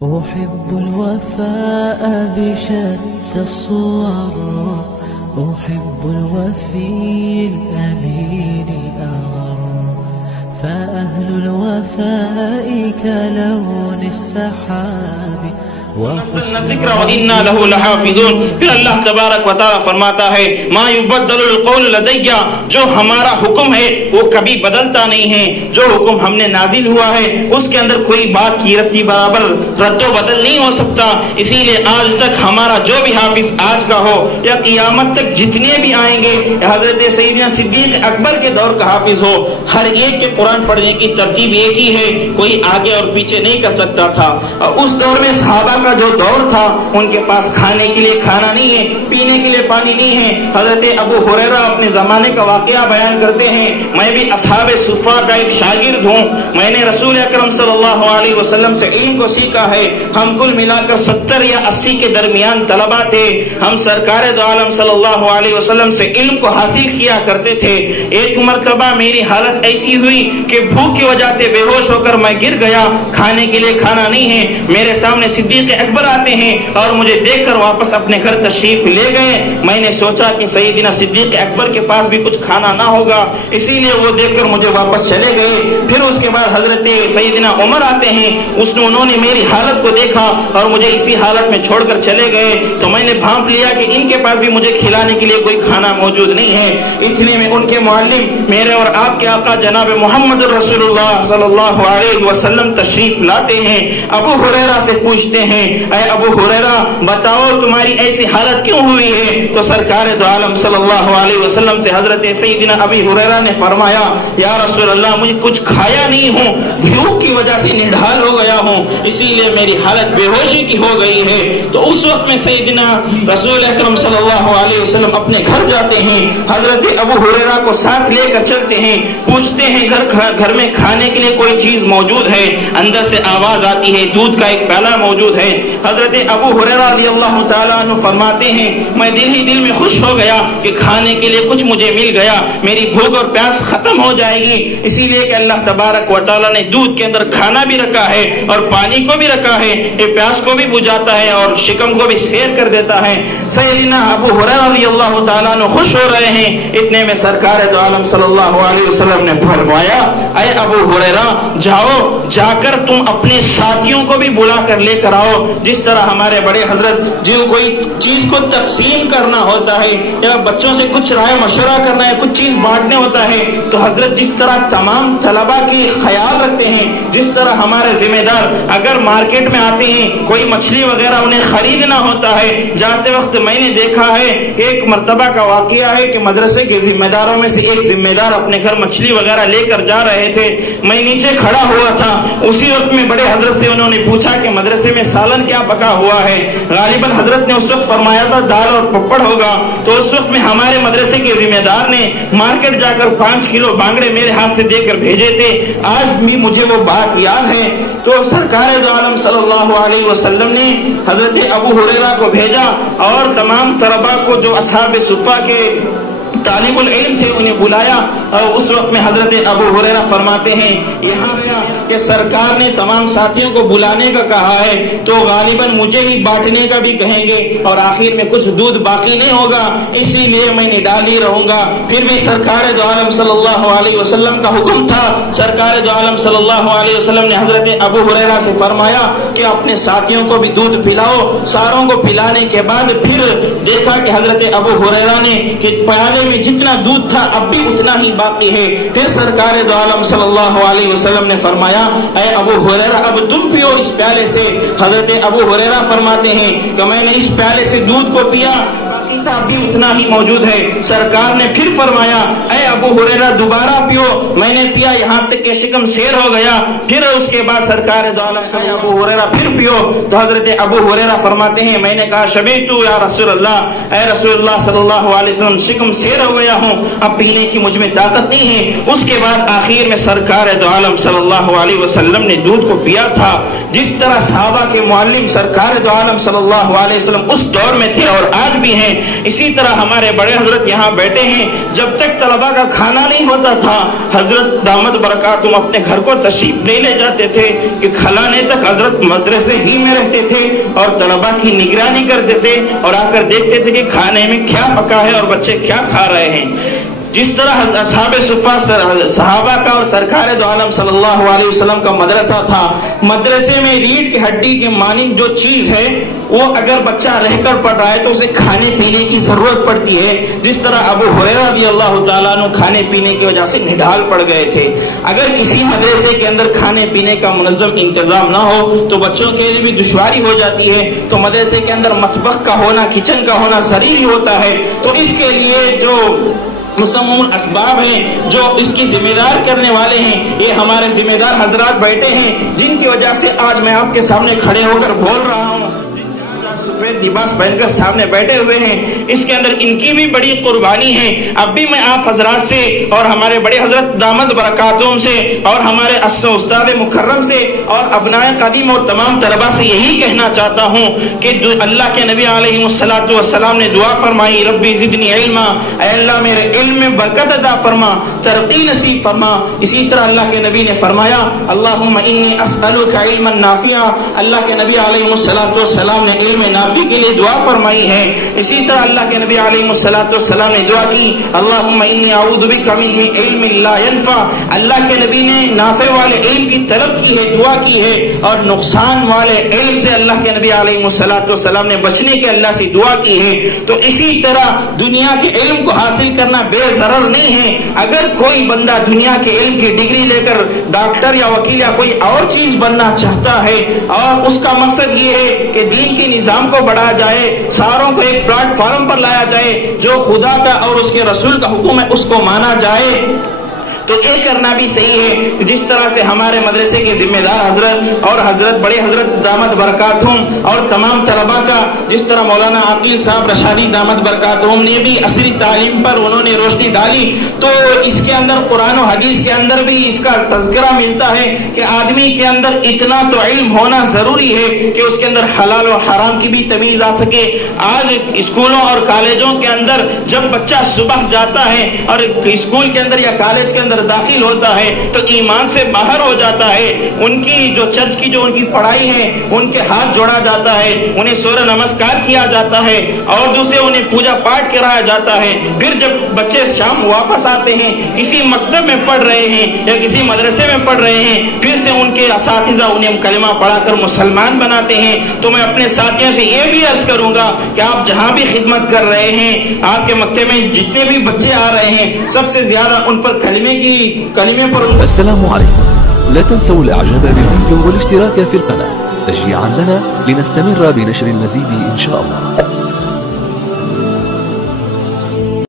أحب الوفاء بشتى الصور، أحب الوفي الأمين أغر، فأهل الوفاء كلون السحاب ذکر وَإِنَّا لَهُ لَحَافِظُونَ۔ پھر اللہ تبارک و تعالی فرماتا ہے ما يُبَدَّلُ الْقَوْلُ لَدَيَّ، جو ہمارا حکم ہے وہ کبھی بدلتا نہیں ہے، جو حکم ہم نے نازل ہوا ہے اس کے اندر کوئی بات کی رتی برابر رد و بدل نہیں ہو سکتا۔ اسی لیے آج تک ہمارا جو بھی حافظ آج کا ہو یا قیامت تک جتنے بھی آئیں گے، حضرت سیدنا صدیق اکبر کے دور کا حافظ ہو، ہر ایک کے قرآن پڑھنے کی ترتیب ایک ہی ہے، کوئی آگے اور پیچھے نہیں کر سکتا تھا۔ اس دور میں صحابہ کا جو دور تھا ان کے پاس کھانے کے لیے کھانا نہیں ہے، پینے کے لیے پانی نہیں ہے۔ حضرت ابو ہریرہ اپنے زمانے کا واقعہ بیان کرتے ہیں، میں بھی اصحاب صفہ کا ایک شاگرد ہوں، میں نے رسول اکرم صلی اللہ علیہ وسلم سے علم کو سیکھا ہے۔ ہم کل ملا کر 70 یا 80 کے درمیان طلبہ تھے، ہم سرکار دو عالم صلی اللہ علیہ وسلم سے علم کو حاصل کیا کرتے تھے۔ ایک مرتبہ میری حالت ایسی ہوئی کہ بھوک کی وجہ سے بے ہوش ہو کر میں گر گیا، کھانے کے لیے کھانا نہیں ہے۔ میرے سامنے صدیق اکبر آتے ہیں اور مجھے دیکھ کر واپس اپنے گھر تشریف لے گئے۔ میں نے سوچا کہ سیدنا صدیق اکبر کے پاس بھی کچھ کھانا نہ ہوگا، اسی لیے وہ دیکھ کر مجھے واپس چلے گئے۔ پھر اس کے بعد حضرت سیدنا عمر آتے ہیں، انہوں نے میری حالت کو دیکھا اور مجھے اسی حالت میں چھوڑ کر چلے گئے، تو میں نے بھانپ لیا کہ ان کے پاس بھی مجھے کھلانے کے لیے کوئی کھانا موجود نہیں ہے۔ اتنے میں ان کے معلم میرے اور آپ کے آقا جناب محمد رسول اللہ صلی اللہ علیہ وسلم تشریف لاتے ہیں۔ ابو ہریرہ سے پوچھتے ہیں، اے ابو ہریرہ بتاؤ تمہاری ایسی حالت کیوں ہوئی ہے؟ تو سرکار دو عالم صلی اللہ علیہ وسلم سے حضرت سیدنا ابی ہریرہ نے فرمایا، یا رسول اللہ مجھے کچھ کھایا نہیں ہوں، بھوک کی وجہ سے نڈھال ہو گیا ہوں، اسی لیے میری حالت بے ہوشی کی ہو گئی ہے۔ تو اس وقت میں سیدنا رسول اکرم صلی اللہ علیہ وسلم اپنے گھر جاتے ہیں، حضرت ابو ہریرہ کو ساتھ لے کر چلتے ہیں، پوچھتے ہیں گھر میں کھانے کے لیے کوئی چیز موجود ہے؟ اندر سے آواز آتی ہے دودھ کا ایک پیالہ موجود ہے۔ حضرت ابو ہریرہ رضی اللہ تعالیٰ عنہ فرماتے ہیں، میں دل ہی دل میں خوش ہو گیا کہ کھانے کے لیے کچھ مجھے مل گیا، میری بھوک اور پیاس ختم ہو جائے گی، اسی لیے کہ اللہ تبارک و تعالیٰ نے دودھ کے اندر کھانا بھی رکھا ہے اور پانی کو بھی رکھا ہے، یہ پیاس کو بھی بجھاتا ہے اور شکم کو بھی سیر کر دیتا ہے۔ سیدنا ابو ہریرہ رضی اللہ تعالیٰ عنہ خوش ہو رہے ہیں، اتنے میں سرکار دو عالم صلی اللہ علیہ وسلم نے فرمایا، اے ابو ہریرہ جاؤ، جا کر تم اپنے ساتھیوں کو بھی بلا کر لے کر آؤ۔ جس طرح ہمارے بڑے حضرت جو کوئی چیز کو تقسیم کرنا ہوتا ہے یا بچوں سے کچھ رائے مشورہ کرنا ہے، کچھ چیز بانٹنے ہوتا ہے، تو حضرت جس طرح تمام طلبہ کی خیال رکھتے ہیں، جس طرح ہمارے ذمہ دار اگر مارکیٹ میں آتے ہیں کوئی مچھلی وغیرہ انہیں خریدنا ہوتا ہے، جاتے وقت میں نے دیکھا ہے ایک مرتبہ کا واقعہ ہے کہ مدرسے کے ذمہ داروں میں سے ایک ذمہ دار اپنے گھر مچھلی وغیرہ لے کر جا رہے تھے، میں نیچے کھڑا ہوا تھا، اسی وقت میں بڑے حضرت سے انہوں نے پوچھا کہ مدرسے میں سالن کیا پکا ہوا ہے؟ غالباً حضرت نے اس وقت فرمایا تھا دال اور پپڑ ہوگا، تو اس وقت میں ہمارے مدرسے کے ذمہ دار نے مارکیٹ جا کر 5 کلو بانگڑے میرے ہاتھ سے دے کر بھیجے تھے، آج بھی مجھے وہ بات یاد ہے۔ تو سرکار دو عالم صلی اللہ علیہ وسلم نے حضرت ابو ہریرہ کو بھیجا اور تمام طلباء کو جو اصحاب صفہ کے طالب العلم تھے انہیں بلایا، اور اس وقت میں حضرت ابو ہریرہ فرماتے ہیں یہاں سے کہ سرکار نے تمام ساتھیوں کو بلانے کا کہا ہے تو غالباً مجھے ہی بانٹنے کا بھی کہیں گے اور آخر میں کچھ دودھ باقی نہیں ہوگا، اسی لیے میں نڈال ہی رہوں گا۔ پھر بھی سرکار دو عالم صلی اللہ علیہ وسلم کا حکم تھا، سرکار دو عالم صلی اللہ علیہ وسلم نے حضرت ابو ہریرہ سے فرمایا کہ اپنے ساتھیوں کو بھی دودھ پلاؤ۔ ساروں کو پلانے کے بعد پھر دیکھا کہ حضرت ابو ہریرہ نے کہ پیالے میں جتنا دودھ تھا اب بھی اتنا ہی باقی ہے۔ پھر سرکار دو عالم صلی اللہ علیہ وسلم نے فرمایا، اے ابو ہریرہ اب تم پیو اس پیالے سے۔ حضرت ابو ہریرہ فرماتے ہیں کہ میں نے اس پیالے سے دودھ کو پیا، اب بھی اتنا ہی موجود ہے۔ سرکار نے پھر فرمایا، اے ابو ہریرہ دوبارہ پیو، میں نے پیا یہاں تک کہ شکم سیر ہو گیا۔ پھر اس کے بعد سرکار دو عالم سے ابو ہریرہ پھر پیو، تو حضرت ابو ہریرہ فرماتے ہیں میں نے کہا شبیتو یا رسول اللہ، اے رسول اللہ صلی اللہ علیہ وسلم شکم سیر ہو گیا ہوں، اب پینے کی مجھ میں طاقت نہیں ہے۔ اس کے بعد آخر میں سرکار دو عالم صلی اللہ علیہ وسلم نے دودھ کو پیا تھا۔ جس طرح صحابہ کے معلم سرکار دو عالم صلی اللہ علیہ وسلم اس دور میں تھے اور آج بھی ہیں، اسی طرح ہمارے بڑے حضرت یہاں بیٹھے ہیں، جب تک طلبا کا کھانا نہیں ہوتا تھا حضرت دامت برکاتہم اپنے گھر کو تشریف نہیں لے جاتے تھے کہ کھلانے تک حضرت مدرسے ہی میں رہتے تھے اور طلبا کی نگرانی کرتے تھے اور آ کر دیکھتے تھے کہ کھانے میں کیا پکا ہے اور بچے کیا کھا رہے ہیں۔ جس طرح اصحاب صفہ صحابہ کا اور سرکار دو عالم صلی اللہ علیہ وسلم کا مدرسہ تھا، مدرسے میں ریڑھ کی ہڈی کے مانند جو چیز ہے وہ اگر بچہ رہ کر پڑھ رہا ہے تو اسے کھانے پینے کی ضرورت پڑتی ہے۔ جس طرح ابو ہریرہ رضی اللہ تعالیٰ عنہ کھانے پینے کی وجہ سے نڈھال پڑ گئے تھے۔ اگر کسی مدرسے کے اندر کھانے پینے کا منظم انتظام نہ ہو تو بچوں کے لیے بھی دشواری ہو جاتی ہے، تو مدرسے کے اندر مطبخ کا ہونا، کچن کا ہونا ضروری ہوتا ہے۔ تو اس کے لیے جو مسمم اسباب ہیں، جو اس کی ذمہ دار کرنے والے ہیں، یہ ہمارے ذمہ دار حضرات بیٹھے ہیں جن کی وجہ سے آج میں آپ کے سامنے کھڑے ہو کر بول رہا ہوں۔ سفید لباس پہن کر سامنے بیٹھے ہوئے ہیں، اس کے اندر ان کی بھی بڑی قربانی ہے۔ اب بھی میں آپ حضرات سے اور ہمارے بڑے حضرت دامت برکاتہم سے اور ہمارے استاد مکرم سے اور ابنائے قدیم اور تمام طلبا سے یہی کہنا چاہتا ہوں کہ اللہ کے نبی علیہ الصلوۃ والسلام نے دعا فرمائی، ربی زدنی علما، اے اللہ میرے علم میں برکت عطا فرما، ترقی نصیب فرما۔ اسی طرح اللہ کے نبی نے فرمایا اللہم انی اسألک علما نافعا، اللہ کے نبی علیہ الصلوۃ والسلام نے علم نافع کے لیے دعا فرمائی ہے۔ اسی طرح اللہ کے نبی علیہ الصلوۃ والسلام نے دعا کی اللہم انی اعوذ بک من علم لا ينفع، اللہ کے نبی نے نافع والے علم کی طلب کی ہے، دعا کی ہے، اور نقصان والے علم سے اللہ کے نبی علیہ الصلوۃ والسلام نے بچنے کے اللہ سے دعا کی ہے۔ تو اسی طرح دنیا کے علم کو حاصل کرنا بے ضرر نہیں ہے۔ اگر کوئی بندہ دنیا کے علم کی ڈگری لے کر ڈاکٹر یا وکیل یا کوئی اور چیز بننا چاہتا ہے اور اس کا مقصد یہ ہے کہ دین کے نظام کو بڑھا جائے، ساروں کو ایک پلیٹ فارم پر لایا جائے، جو خدا کا اور اس کے رسول کا حکم ہے اس کو مانا جائے، تو یہ کرنا بھی صحیح ہے۔ جس طرح سے ہمارے مدرسے کے ذمہ دار حضرت اور حضرت بڑے حضرت دامت برکاتہم اور تمام طلباء کا، جس طرح مولانا عاقل صاحب رشادی دامت برکاتہم نے بھی عصری تعلیم پر انہوں نے روشنی ڈالی، تو اس کے اندر قرآن و حدیث کے اندر بھی اس کا تذکرہ ملتا ہے کہ آدمی کے اندر اتنا تو علم ہونا ضروری ہے کہ اس کے اندر حلال و حرام کی بھی تمیز آ سکے۔ آج اسکولوں اور کالجوں کے اندر جب بچہ صبح جاتا ہے اور اسکول کے اندر یا کالج کے اندر داخل ہوتا ہے تو ایمان سے باہر ہو جاتا ہے، ان کی جو چرچ کی جو ان کی پڑھائی ہے ان کے ہاتھ جوڑا جاتا ہے، انہیں سورہ نمسکار کیا جاتا ہے اور دوسرے انہیں پوجا پاٹ کرایا جاتا ہے۔ پھر جب بچے شام واپس آتے ہیں، کسی مکتب میں پڑھ رہے ہیں یا کسی مدرسے میں پڑھ رہے ہیں، پھر سے ان کے اساتذہ انہیں کلمہ پڑھا کر مسلمان بناتے ہیں۔ تو میں اپنے ساتھیوں سے یہ بھی عرض کروں گا کہ آپ جہاں بھی خدمت کر رہے ہیں، آپ کے مکتب میں جتنے بھی بچے آ رہے ہیں سب سے زیادہ ان پر کلمے پر السلام عليكم، لا تنسوا الاعجاب بالفيديو والاشتراك في القناة تشجيعا لنا لنستمر بنشر المزيد ان شاء الله.